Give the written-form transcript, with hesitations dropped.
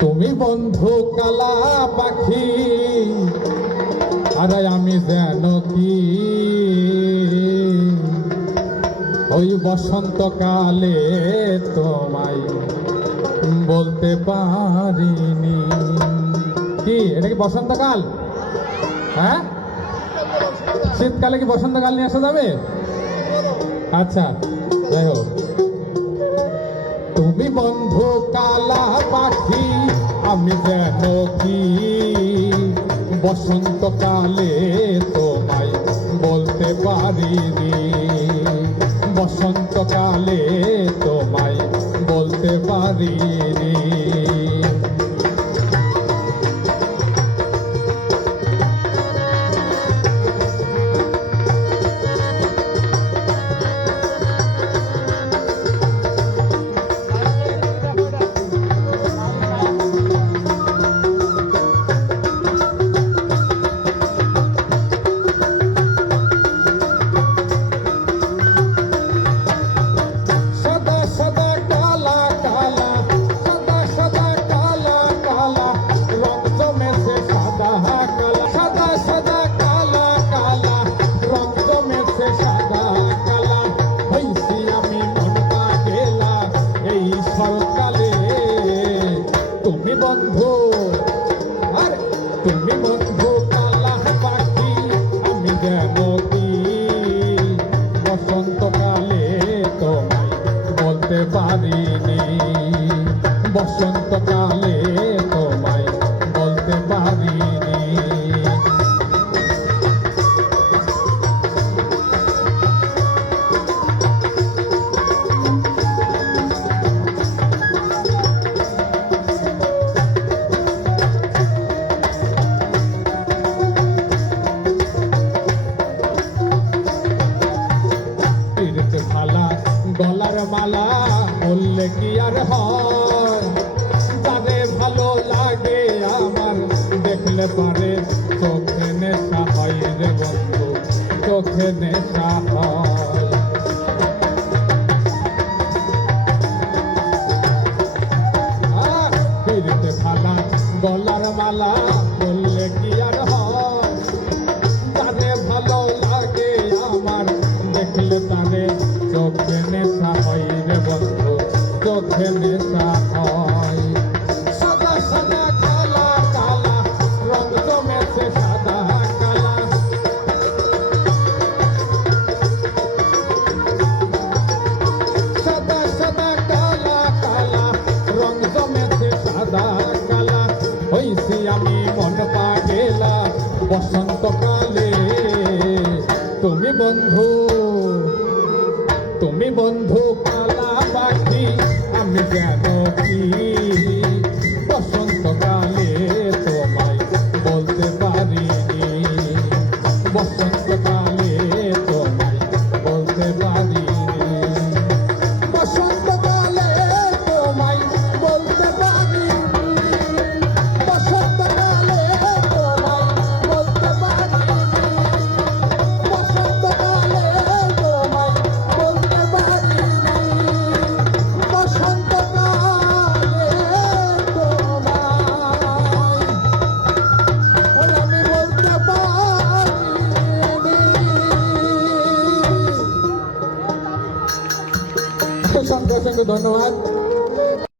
তুমি বন্ধু কালা পাখি, আরে আমি যেন কি ওই বসন্তকালে তোমায় বলতে পারিনি। কি এটা কি বসন্তকাল? হ্যাঁ, শীতকালে কি বসন্তকাল নিয়ে আসা যাবে? আচ্ছা, যাই হোক। তুমি বন্ধু কালা পাখি, আমি যেন কি বসন্তকালে তোমায় বলতে পারিনি। বসন্তকালে তোমায় বলতে পারিনি। তুমি বন্ধু, আরে তুমি বন্ধু কালা পাখি, আমি যেন কি বসন্তকালে তোমায় বলতে পারিনি। বসন্তকালে তোমায় বলতে পারিনি। গলার মালা বললে কি আর হয়, যারে ভালো লাগে আমার দেখলে পারে চোখে নেশা হয় রে বন্ধু, চোখে নেশা হয়। ফিরতে ফালা গলার মালা বললে কি আর হয়, যারে ভালো লাগে আমার দেখলে তারে চোখে নেশা হয় রে বন্ধু, চোখে নেশা হয়। সাদা সাদা কালা কালা রং জমেছে সাদা কালা, সাদা সাদা কালা কালা রং জমেছে সাদা কালা। হইছি আমি মন পাগেলা বসন্তকালে। তুমি বন্ধু, তুমি বন্ধু কালা পাখি, আমি যেন কি বসন্তকালে তোমায় বলতে পারিনি। বসন্তকালে তোমায় বলতে পারিনি। বসন্তকালে তোমায় বলতে পারিনি। বসন্তকালে তোমায় বলতে পারিনি। বসন্তকালে তোমায় বলতে পারিনি। বসন্তকালে তোমায় আমি বলতে পারিনি। অসংখ্য ধন্যবাদ।